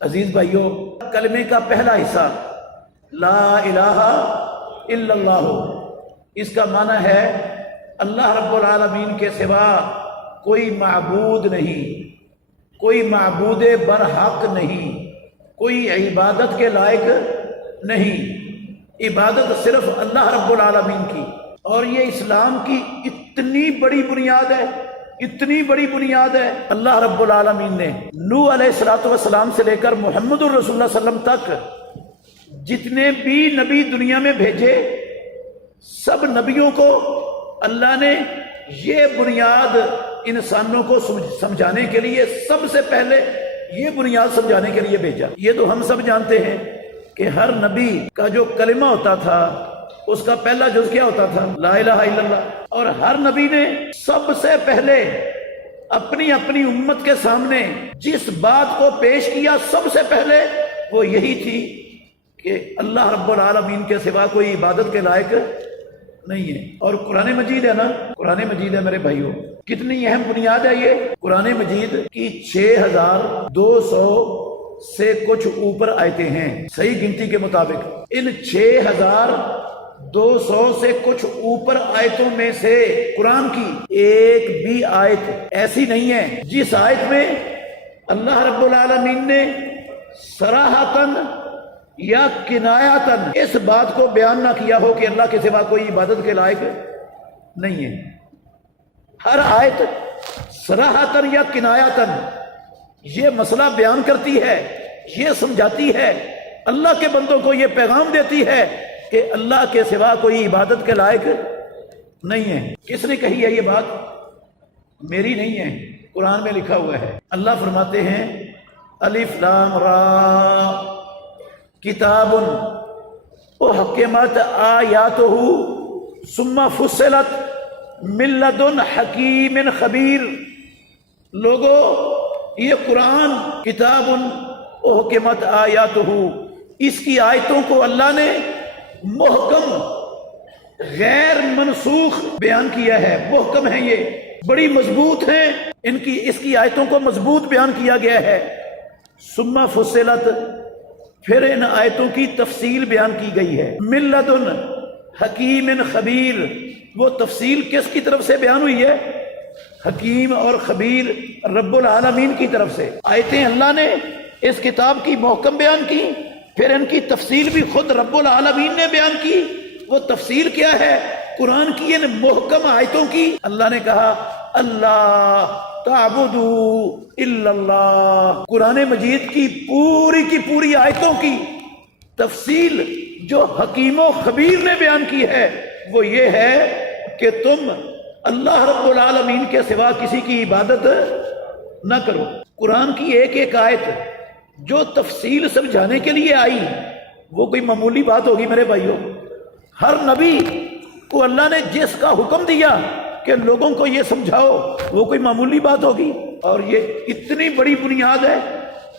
عزیز بھائیوں، کلمے کا پہلا حصہ لا الہ الا اللہ، اس کا معنی ہے اللہ رب العالمین کے سوا کوئی معبود نہیں، کوئی معبود برحق نہیں، کوئی عبادت کے لائق نہیں، عبادت صرف اللہ رب العالمین کی۔ اور یہ اسلام کی اتنی بڑی بنیاد ہے، اتنی بڑی بنیاد ہے۔ اللہ رب العالمین نے نوح علیہ السلام سے لے کر محمد الرسول اللہ صلی اللہ علیہ وسلم تک جتنے بھی نبی دنیا میں بھیجے، سب نبیوں کو اللہ نے یہ بنیاد انسانوں کو سمجھانے کے لیے، سب سے پہلے یہ بنیاد سمجھانے کے لیے بھیجا۔ یہ تو ہم سب جانتے ہیں کہ ہر نبی کا جو کلمہ ہوتا تھا اس کا پہلا جز کیا ہوتا تھا؟ لا الہ الا اللہ۔ اور ہر نبی نے سب سے پہلے اپنی اپنی امت کے سامنے جس بات کو پیش کیا، سب سے پہلے وہ یہی تھی کہ اللہ رب العالمین کے سوا کوئی عبادت کے لائق نہیں ہے۔ اور قرآن مجید ہے نا، قرآن مجید ہے میرے بھائیوں، کتنی اہم بنیاد ہے یہ۔ قرآن مجید کی 6200 سے کچھ اوپر آیتیں ہیں صحیح گنتی کے مطابق۔ ان 6200 سے کچھ اوپر آیتوں میں سے قرآن کی ایک بھی آیت ایسی نہیں ہے جس آیت میں اللہ رب العالمین نے صراحتاً یا کنایاتاً اس بات کو بیان نہ کیا ہو کہ اللہ کے سوا کوئی عبادت کے لائق نہیں ہے۔ ہر آیت صراحتاً یا کنایاتاً یہ مسئلہ بیان کرتی ہے، یہ سمجھاتی ہے، اللہ کے بندوں کو یہ پیغام دیتی ہے کہ اللہ کے سوا کوئی عبادت کے لائق نہیں ہے۔ کس نے کہی ہے یہ بات؟ میری نہیں ہے، قرآن میں لکھا ہوا ہے۔ اللہ فرماتے ہیں الف لام را کتاب احکمت آیاتہ ثم فصلت من لدن حکیم خبیر۔ لوگو، یہ قرآن کتاب احکمت آیاتہ، اس کی آیتوں کو اللہ نے محکم غیر منسوخ بیان کیا ہے۔ محکم ہے، یہ بڑی مضبوط ہیں، اس کی آیتوں کو مضبوط بیان کیا گیا ہے۔ ثم فصلت، پھر ان آیتوں کی تفصیل بیان کی گئی ہے۔ من لدن حکیم خبیر، وہ تفصیل کس کی طرف سے بیان ہوئی ہے؟ حکیم اور خبیر رب العالمین کی طرف سے۔ آیتیں اللہ نے اس کتاب کی محکم بیان کی، پھر ان کی تفصیل بھی خود رب العالمین نے بیان کی۔ وہ تفصیل کیا ہے؟ قرآن کی ان محکم آیتوں کی اللہ نے کہا اللہ تعبدوا الا اللہ۔ قرآن مجید کی پوری آیتوں کی تفصیل جو حکیم و خبیر نے بیان کی ہے وہ یہ ہے کہ تم اللہ رب العالمین کے سوا کسی کی عبادت نہ کرو۔ قرآن کی ایک آیت جو تفصیل سمجھانے کے لیے آئی، وہ کوئی معمولی بات ہوگی میرے بھائیوں؟ ہر نبی کو اللہ نے جس کا حکم دیا کہ لوگوں کو یہ سمجھاؤ، وہ کوئی معمولی بات ہوگی؟ اور یہ اتنی بڑی بنیاد ہے،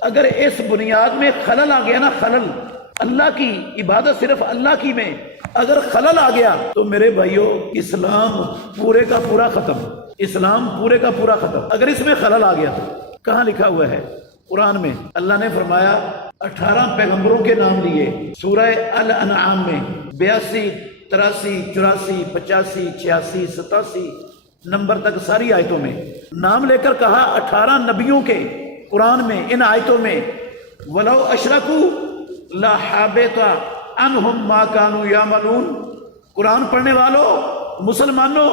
اگر اس بنیاد میں خلل آ گیا نا، خلل، اللہ کی عبادت صرف اللہ کی میں اگر خلل آ گیا تو میرے بھائیوں اسلام پورے کا پورا ختم، اسلام پورے کا پورا ختم اگر اس میں خلل آ گیا تو۔ کہاں لکھا ہوا ہے قرآن میں؟ اللہ نے فرمایا 18 پیغمبروں کے نام لیے سورہ الانعام میں، 82 83 84 85 86 87 نمبر تک ساری آیتوں میں نام لے کر کہا 18 نبیوں کے قرآن میں، ان آیتوں میں وَلَوْ أَشْرَكُوا لَحَبِطَ عَنْهُمْ مَا كَانُوا يَعْمَلُونَ۔ قرآن پڑھنے والوں، مسلمانوں،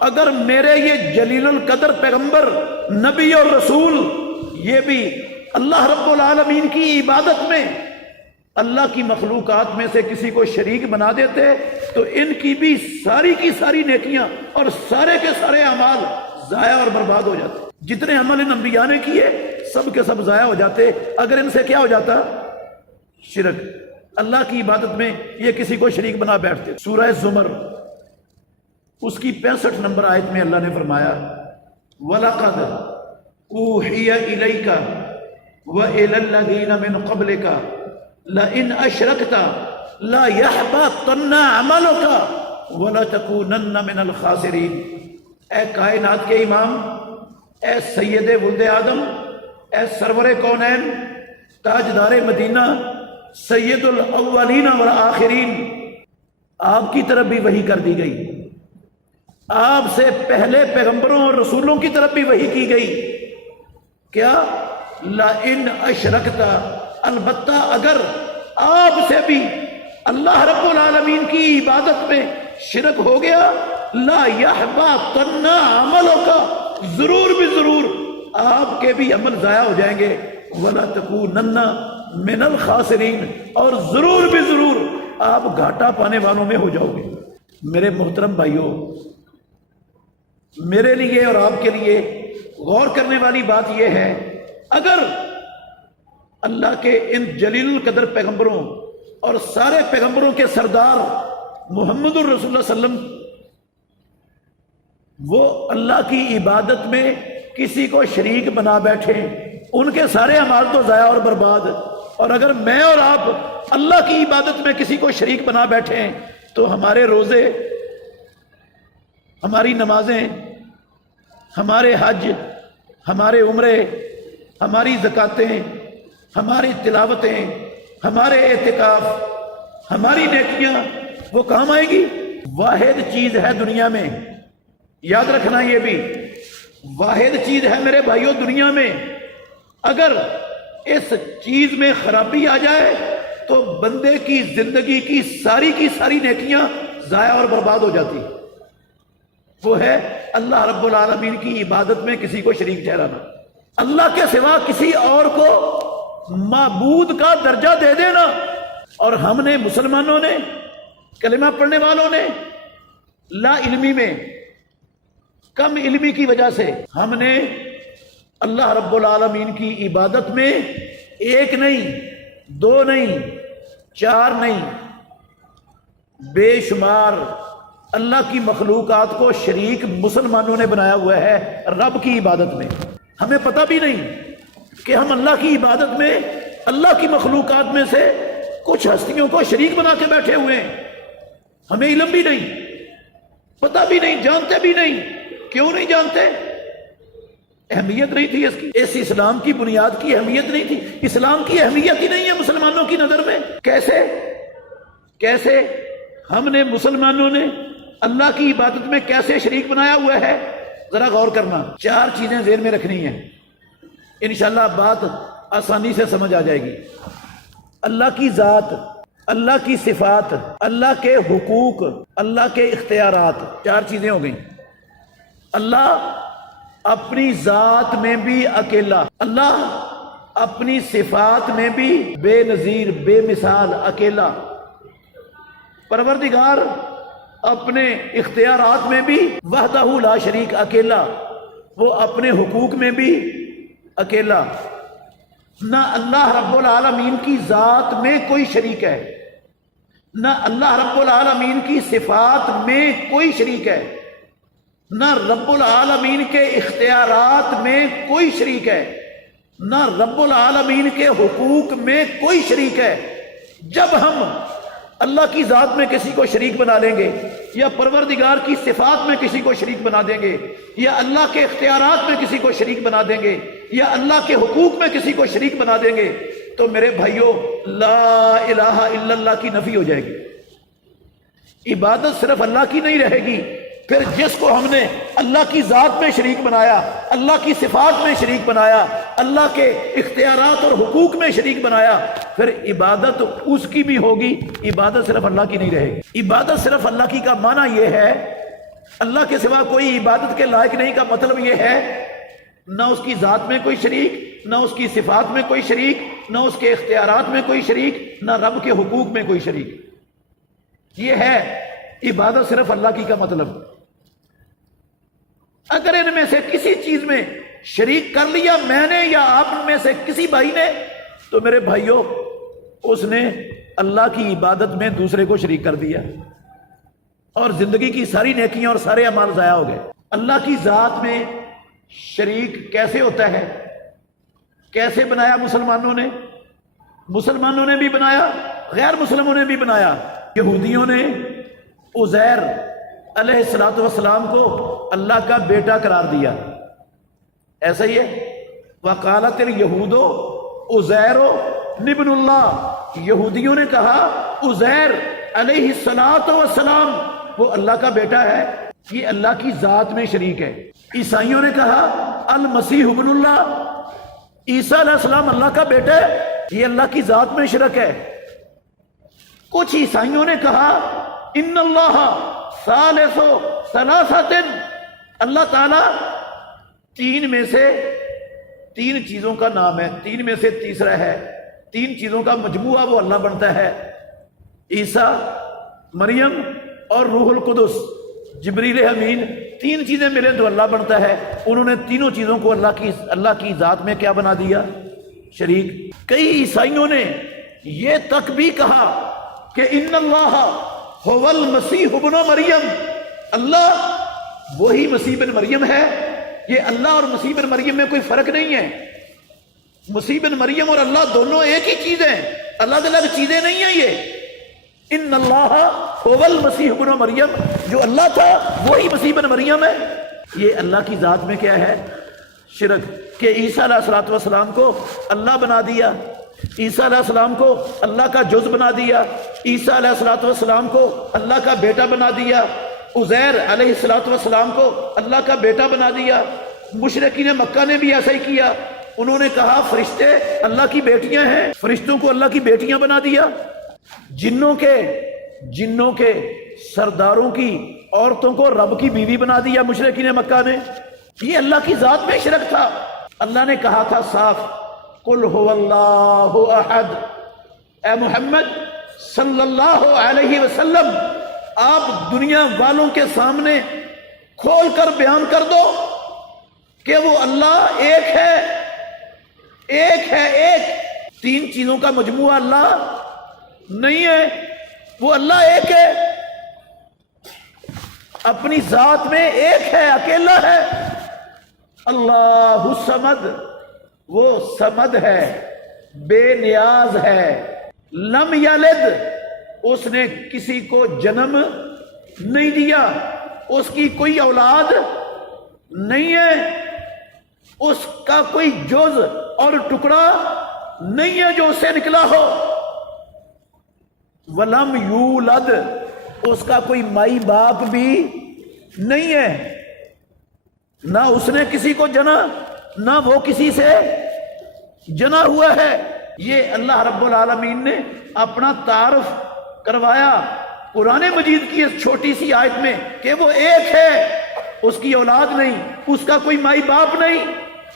اگر میرے یہ جلیل القدر پیغمبر، نبی اور رسول یہ بھی اللہ رب العالمین کی عبادت میں اللہ کی مخلوقات میں سے کسی کو شریک بنا دیتے تو ان کی بھی ساری کی ساری نیکیاں اور سارے کے سارے اعمال ضائع اور برباد ہو جاتے۔ جتنے عمل ان انبیاء نے کیے سب کے سب ضائع ہو جاتے اگر ان سے کیا ہو جاتا؟ شرک، اللہ کی عبادت میں یہ کسی کو شریک بنا بیٹھتے۔ سورہ زمر اس کی 65 نمبر آیت میں اللہ نے فرمایا وَلَقَدْ أُوحِيَ إِلَيْكَ وَإِلَى الَّذِينَ مِنْ قَبْلِكَ لَئِنْ أَشْرَكْتَ لَيَحْبَطَنَّ عَمَلُكَ وَلَتَكُونَنَّ مِنَ الْخَاسِرِينَ۔ اے کائنات کے امام، اے سید ولد آدم، اے سرور کونین، تاجدار مدینہ سید الاولین والآخرین، آپ کی طرف بھی وحی کر دی گئی، آپ سے پہلے پیغمبروں اور رسولوں کی طرف بھی وحی کی گئی۔ کیا؟ لَإِنْ أَشْرَكْتَ، البتہ اگر آپ سے بھی اللہ رب العالمین کی عبادت میں شرک ہو گیا، لا يحبطن عملک، ضرور بھی ضرور آپ کے بھی عمل ضائع ہو جائیں گے، ولا تکونن من الخاسرین، اور ضرور بھی ضرور آپ گھاٹا پانے والوں میں ہو جاؤ گے۔ میرے محترم بھائیوں، میرے لیے اور آپ کے لیے غور کرنے والی بات یہ ہے، اگر اللہ کے ان جلیل القدر پیغمبروں اور سارے پیغمبروں کے سردار محمد الرسول اللہ صلی اللہ علیہ وسلم وہ اللہ کی عبادت میں کسی کو شریک بنا بیٹھے، ان کے سارے اعمال تو ضائع اور برباد، اور اگر میں اور آپ اللہ کی عبادت میں کسی کو شریک بنا بیٹھے تو ہمارے روزے، ہماری نمازیں، ہمارے حج، ہمارے عمرے، ہماری زکاتیں، ہماری تلاوتیں، ہمارے اعتکاف، ہماری نیکیاں وہ کام آئے گی؟ واحد چیز ہے دنیا میں، یاد رکھنا، یہ بھی واحد چیز ہے میرے بھائیوں دنیا میں، اگر اس چیز میں خرابی آ جائے تو بندے کی زندگی کی ساری نیکیاں ضائع اور برباد ہو جاتی۔ وہ ہے اللہ رب العالمین کی عبادت میں کسی کو شریک ٹھہرانا، اللہ کے سوا کسی اور کو معبود کا درجہ دے دینا۔ اور ہم نے، مسلمانوں نے، کلمہ پڑھنے والوں نے، لا علمی میں، کم علمی کی وجہ سے ہم نے اللہ رب العالمین کی عبادت میں ایک نہیں، دو نہیں، چار نہیں، بے شمار اللہ کی مخلوقات کو شریک مسلمانوں نے بنایا ہوا ہے رب کی عبادت میں۔ ہمیں پتہ بھی نہیں کہ ہم اللہ کی عبادت میں اللہ کی مخلوقات میں سے کچھ ہستیوں کو شریک بنا کے بیٹھے ہوئے ہیں، ہمیں علم بھی نہیں، پتہ بھی نہیں، جانتے بھی نہیں۔ کیوں نہیں جانتے؟ اہمیت نہیں تھی اس کی، اس اسلام کی بنیاد کی اہمیت نہیں تھی، اسلام کی اہمیت ہی نہیں ہے مسلمانوں کی نظر میں۔ کیسے ہم نے، مسلمانوں نے اللہ کی عبادت میں کیسے شریک بنایا ہوا ہے؟ ذرا غور کرنا، چار چیزیں ذہن میں رکھنی ہیں، انشاءاللہ بات آسانی سے سمجھ آ جائے گی۔ اللہ کی ذات، اللہ کی صفات، اللہ کے حقوق، اللہ کے اختیارات، چار چیزیں ہو گئیں۔ اللہ اپنی ذات میں بھی اکیلا، اللہ اپنی صفات میں بھی بے نظیر، بے مثال، اکیلا۔ پروردگار اپنے اختیارات میں بھی وحدہ لا شریک، اکیلا، وہ اپنے حقوق میں بھی اکیلا۔ نہ اللہ رب العالمین کی ذات میں کوئی شریک ہے، نہ اللہ رب العالمین کی صفات میں کوئی شریک ہے، نہ رب العالمین کے اختیارات میں کوئی شریک ہے، نہ رب العالمین کے حقوق میں کوئی شریک ہے۔ جب ہم اللہ کی ذات میں کسی کو شریک بنا لیں گے، یا پروردگار کی صفات میں کسی کو شریک بنا دیں گے، یا اللہ کے اختیارات میں کسی کو شریک بنا دیں گے، یا اللہ کے حقوق میں کسی کو شریک بنا دیں گے، تو میرے بھائیوں لا الہ الا اللہ کی نفی ہو جائے گی، عبادت صرف اللہ کی نہیں رہے گی۔ پھر جس کو ہم نے اللہ کی ذات میں شریک بنایا، اللہ کی صفات میں شریک بنایا، اللہ کے اختیارات اور حقوق میں شریک بنایا، پھر عبادت اس کی بھی ہوگی، عبادت صرف اللہ کی نہیں رہے گی۔ عبادت صرف اللہ کی کا معنی یہ ہے، اللہ کے سوا کوئی عبادت کے لائق نہیں کا مطلب یہ ہے نہ اس کی ذات میں کوئی شریک، نہ اس کی صفات میں کوئی شریک، نہ اس کے اختیارات میں کوئی شریک، نہ رب کے حقوق میں کوئی شریک۔ یہ ہے عبادت صرف اللہ کی کا مطلب۔ اگر ان میں سے کسی چیز میں شریک کر لیا میں نے یا آپ میں سے کسی بھائی نے، تو میرے بھائیوں اس نے اللہ کی عبادت میں دوسرے کو شریک کر دیا، اور زندگی کی ساری نیکیاں اور سارے اعمال ضائع ہو گئے۔ اللہ کی ذات میں شریک کیسے ہوتا ہے؟ کیسے بنایا مسلمانوں نے؟ مسلمانوں نے بھی بنایا، غیر مسلموں نے بھی بنایا۔ یہودیوں نے عزیر علیہ الصلوۃ والسلام کو اللہ کا بیٹا قرار دیا، ایسا ہی ہے۔ وقالت الیہود عزیر ابن اللہ، یہودیوں نے کہا عزیر علیہ الصلوۃ والسلام وہ اللہ کا بیٹا ہے، یہ اللہ کی ذات میں شریک ہے۔ عیسائیوں نے کہا المسیح ابن اللہ، عیسیٰ علیہ السلام اللہ کا بیٹا ہے، یہ اللہ کی ذات میں شرک ہے۔ کچھ عیسائیوں نے کہا ان اللہ ثالث ثلاثۃ، اللہ تعالیٰ تین میں سے تین چیزوں کا نام ہے، تین میں سے تیسرا ہے، تین چیزوں کا مجموعہ وہ اللہ بنتا ہے، عیسیٰ، مریم اور روح القدس، جبریل امین، تین چیزیں ملیں تو اللہ بنتا ہے۔ انہوں نے تینوں چیزوں کو اللہ کی ذات میں کیا بنا دیا؟ شریک۔ کئی عیسائیوں نے یہ تک بھی کہا کہ ان اللہ هو المسیح ابن مریم، اللہ وہی مسیح بن مریم ہے۔ یہ اللہ اور مسیح بن مریم میں کوئی فرق نہیں ہے، مسیح بن مریم اور اللہ دونوں ایک ہی چیز ہیں، الگ الگ چیزیں نہیں ہیں۔ یہ ان اللہ هو المسیح ابن مریم، جو اللہ تھا وہی مسیح بن مریم ہے۔ یہ اللہ کی ذات میں کیا ہے؟ شرک، کہ عیسیٰ علیہ السلام کو اللہ بنا دیا، عیسیٰ علیہ السلام کو اللہ کا جز بنا دیا، عیسیٰ علیہ السلام کو اللہ کا بیٹا بنا دیا، عزیر علیہ السلام کو اللہ کا بیٹا بنا دیا۔ مشرکین مکہ نے بھی ایسا ہی کیا، انہوں نے کہا فرشتے اللہ کی بیٹیاں ہیں، فرشتوں کو اللہ کی بیٹیاں بنا دیا۔ جنوں کے سرداروں کی عورتوں کو رب کی بیوی بنا دیا مشرکین مکہ نے۔ یہ اللہ کی ذات میں شرک تھا۔ اللہ نے کہا تھا صاف قل هو اللہ احد، اے محمد صلی اللہ علیہ وسلم آپ دنیا والوں کے سامنے کھول کر بیان کر دو کہ وہ اللہ ایک ہے، ایک ہے، ایک، تین چیزوں کا مجموعہ اللہ نہیں ہے، وہ اللہ ایک ہے، اپنی ذات میں ایک ہے، اکیلا ہے۔ اللہ الصمد، وہ صمد ہے، بے نیاز ہے، لم یلد، اس نے کسی کو جنم نہیں دیا، اس کی کوئی اولاد نہیں ہے، اس کا کوئی جز اور ٹکڑا نہیں ہے جو اس سے نکلا ہو، ولم یولد، اس کا کوئی مائی باپ بھی نہیں ہے، نہ اس نے کسی کو جنا نہ وہ کسی سے جنا ہوا ہے۔ یہ اللہ رب العالمین نے اپنا تعارف کروایا قرآن مجید کی اس چھوٹی سی آیت میں کہ وہ ایک ہے، اس کی اولاد نہیں، اس کا کوئی مائی باپ نہیں،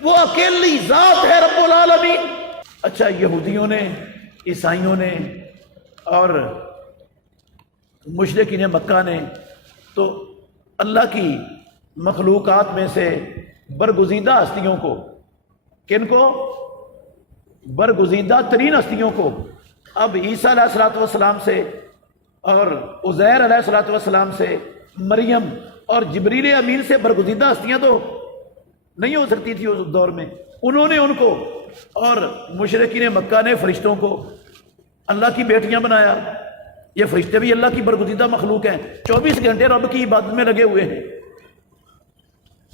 وہ اکیلی ذات ہے رب العالمین۔ اچھا، یہودیوں نے، عیسائیوں نے اور مشرکین مکہ نے تو اللہ کی مخلوقات میں سے برگزیدہ ہستیوں کو، کن کو؟ برگزیدہ ترین ہستیوں کو، اب عیسیٰ علیہ السلام سے اور عزیر علیہ السلام سے، مریم اور جبریل امین سے برگزیدہ ہستیاں تو نہیں ہو سکتی تھی اس دور میں، انہوں نے ان کو اور مشرکین مکہ نے فرشتوں کو اللہ کی بیٹیاں بنایا۔ یہ فرشتے بھی اللہ کی برگزیدہ مخلوق ہیں، 24 گھنٹے رب کی عبادت میں لگے ہوئے ہیں۔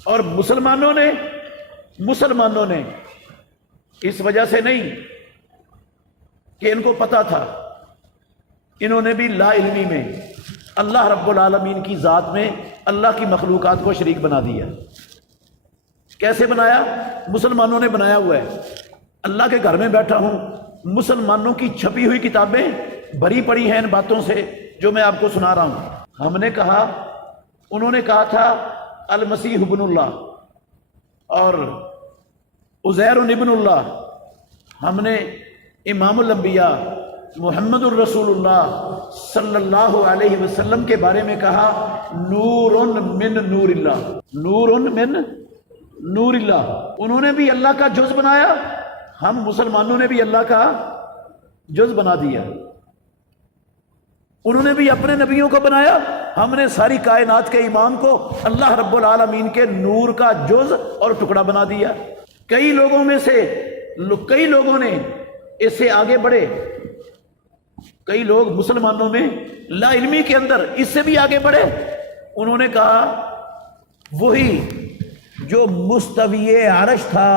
اور مسلمانوں نے اس وجہ سے نہیں کہ ان کو پتا تھا، انہوں نے بھی لا علمی میں اللہ رب العالمین کی ذات میں اللہ کی مخلوقات کو شریک بنا دیا۔ کیسے بنایا؟ مسلمانوں نے بنایا ہوا ہے۔ اللہ کے گھر میں بیٹھا ہوں، مسلمانوں کی چھپی ہوئی کتابیں بھری پڑی ہیں ان باتوں سے جو میں آپ کو سنا رہا ہوں۔ ہم نے کہا، انہوں نے کہا تھا المسیح ابن اللہ اور عزیر ابن اللہ، ہم نے امام الانبیاء محمد الرسول اللہ صلی اللہ علیہ وسلم کے بارے میں کہا نور من نور اللہ، نور من نور اللہ۔ انہوں نے بھی اللہ کا جز بنایا، ہم مسلمانوں نے بھی اللہ کا جز بنا دیا۔ انہوں نے بھی اپنے نبیوں کو بنایا، ہم نے ساری کائنات کے امام کو اللہ رب العالمین کے نور کا جز اور ٹکڑا بنا دیا۔ کئی لوگوں نے اس سے آگے بڑھے، کئی لوگ مسلمانوں میں لا علمی کے اندر اس سے بھی آگے بڑھے، انہوں نے کہا وہی جو مستوی عرش تھا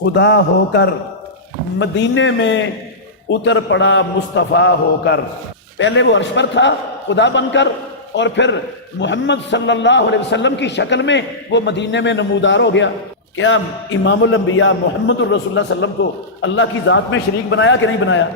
خدا ہو کر مدینے میں اتر پڑا مصطفیٰ ہو کر۔ پہلے وہ عرش پر تھا خدا بن کر، اور پھر محمد صلی اللہ علیہ وسلم کی شکل میں وہ مدینے میں نمودار ہو گیا۔ کیا امام الانبیاء محمد الرسول اللہ صلی اللہ علیہ وسلم کو اللہ کی ذات میں شریک بنایا کہ نہیں بنایا؟